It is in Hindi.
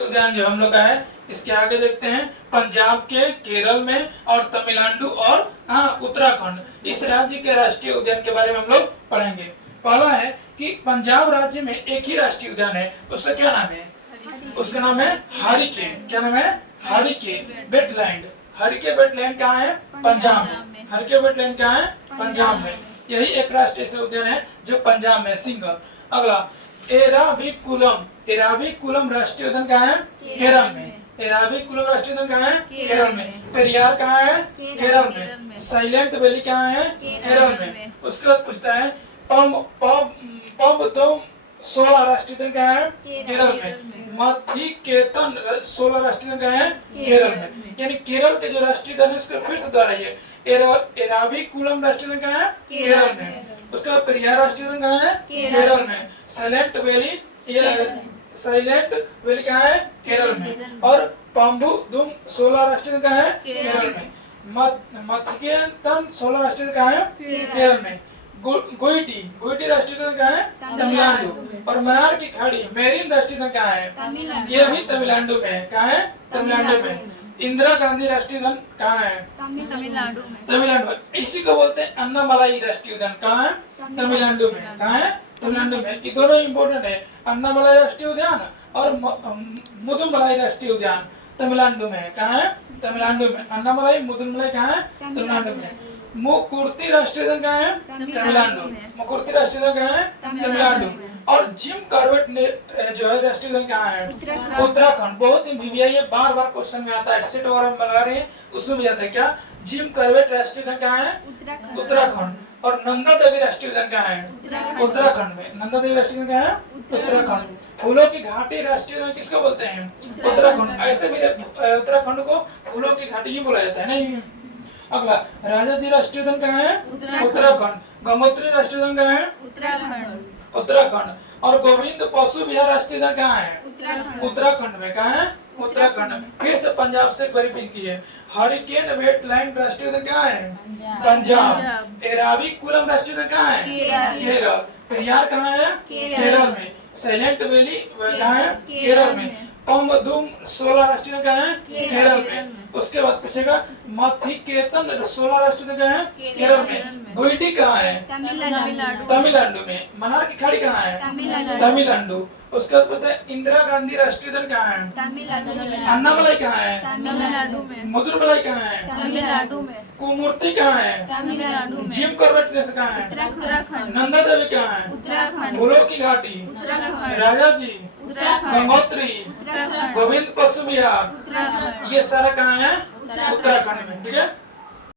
उद्यान जो हम लोग का है, इसके आगे देखते हैं पंजाब के, केरल में और तमिलनाडु और उत्तराखंड। इस राज्य के राष्ट्रीय उद्यान के बारे में हम लोग पढ़ेंगे। पहला है कि पंजाब राज्य में एक ही राष्ट्रीय उद्यान है, उसका क्या नाम है? उसका नाम है हरिकेन। क्या नाम है? Hurricane wetland. हरिकेन वेटलैंड कहाँ है? पंजाब में। हरिकेन वेटलैंड कहाँ है? पंजाब में। यही एक राष्ट्रीय उद्यान है जो पंजाब में सिंगल। अगला एराविकुलम। एराविकुलम राष्ट्रीय उद्यान कहाँ है? केरल में। एराविकुलम राष्ट्रीय उद्यान कहाँ है? केरल में। पेरियार कहाँ है? केरल में। साइलेंट वैली कहाँ है? केरल में। उसके बाद पूछता है पम्बदोम 16 राष्ट्रीय उद्यान कहाँ है? केरल में। मथिकेतन 16 राष्ट्रीय उद्यान कहाँ है? केरल में। यानी केरल के जो राष्ट्रीय उद्यान है उसको फिर से दोहराइए। एराविकुलम राष्ट्रीय उद्यान कहाँ है? केरल में। उसके बाद पेरियार राष्ट्रीय उद्यान कहाँ है? केरल में। साइलेंट वैली कहाँ है? केरल में। और पम्बुदुम 16 राष्ट्रीय उद्यान कहाँ है? केरल में। मथिकेतन 16 राष्ट्रीय उद्यान कहाँ है? केरल में। गुइडी राष्ट्रीय उद्यान कहाँ है? तमिलनाडु। और मन्नार की खाड़ी मेरिन राष्ट्रीय उद्यान कहाँ है? ये भी तमिलनाडु में है। कहाँ है? तमिलनाडु में। इंदिरा गांधी राष्ट्रीय उद्यान कहाँ है? तमिलनाडु में। तमिलनाडु में। इसी को बोलते हैं अन्नामलाई राष्ट्रीय उद्यान। कहाँ है? तमिलनाडु में। कहाँ है? तमिलनाडु में। ये दोनों इंपोर्टेंट है, अन्नामलाई राष्ट्रीय उद्यान और मुदुमलाई राष्ट्रीय उद्यान तमिलनाडु में है। कहाँ है? तमिलनाडु में। अन्नामलाई मुदुमलाई कहाँ है? तमिलनाडु में। मुकुर्ती राष्ट्रीय उद्यान कहाँ है? तमिलनाडु। मुकुर्ती राष्ट्रीय उद्यान कहाँ है? तमिलनाडु। और जिम कॉर्बेट ने जो है राष्ट्रीय उद्यान कहाँ है? उत्तराखंड। बहुत ही भीविया, ये बार बार क्वेश्चन में आता है, सेट वगैरह बना रहे हैं उसमें भी आता है। क्या जिम कॉर्बेट राष्ट्रीय उद्यान कहाँ है? उत्तराखंड। और नंदा देवी राष्ट्रीय उद्यान कहाँ है? उत्तराखंड में। नंदा देवी राष्ट्रीय उद्यान कहाँ है? उत्तराखंड। फूलों की घाटी राष्ट्रीय उद्यान किसको बोलते हैं? उत्तराखंड। ऐसे भी उत्तराखंड को फूलों की घाटी ही बोला जाता है नहीं। अगला राजाजी राष्ट्रीय उद्यान कहाँ है? उत्तराखंड। गंगोत्री राष्ट्रीय उद्यान कहाँ है? उत्तराखंड। और गोविंद पशु विहार राष्ट्रीय उद्यान कहाँ है? उत्तराखंड में। कहाँ है? उत्तराखंड। फिर से पंजाब से रिपीट कीजिए। हरिकेन वेटलैंड राष्ट्रीय उद्यान कहाँ है? पंजाब। एराविकुलम राष्ट्रीय उद्यान कहाँ है? केरल। पेरियार कहाँ है? केरल में। साइलेंट वैली कहाँ है? केरल में। पम्बदुम 16 राष्ट्रीय उद्यान कहाँ है? केरल में। उसके बाद पूछेगा मथिकेतन 16 राष्ट्रीय उद्यान कहाँ है? केरल में। गुइडी कहाँ है? तमिलनाडु में। मन्नार की खाड़ी कहाँ है? तमिलनाडु। उसके बाद पूछते हैं इंदिरा गांधी राष्ट्रीय उद्यान कहाँ है? अन्नामलाई कहाँ है? तमिलनाडु में। मुदुमलाई कहाँ है? तमिलनाडु में। कुमुर्ती कहाँ है? तमिलनाडु में। जिम कॉर्बेट कहाँ है? उत्तराखंड। नंदा देवी कहाँ है? उत्तराखंड। फूलों की घाटी उत्तराखंड। राजा जी उत्तराखंड। गंगोत्री उत्तराखंड। गोविंद पशु विहार उत्तराखंड। ये सारा कहाँ है? उत्तराखंड में। ठीक है।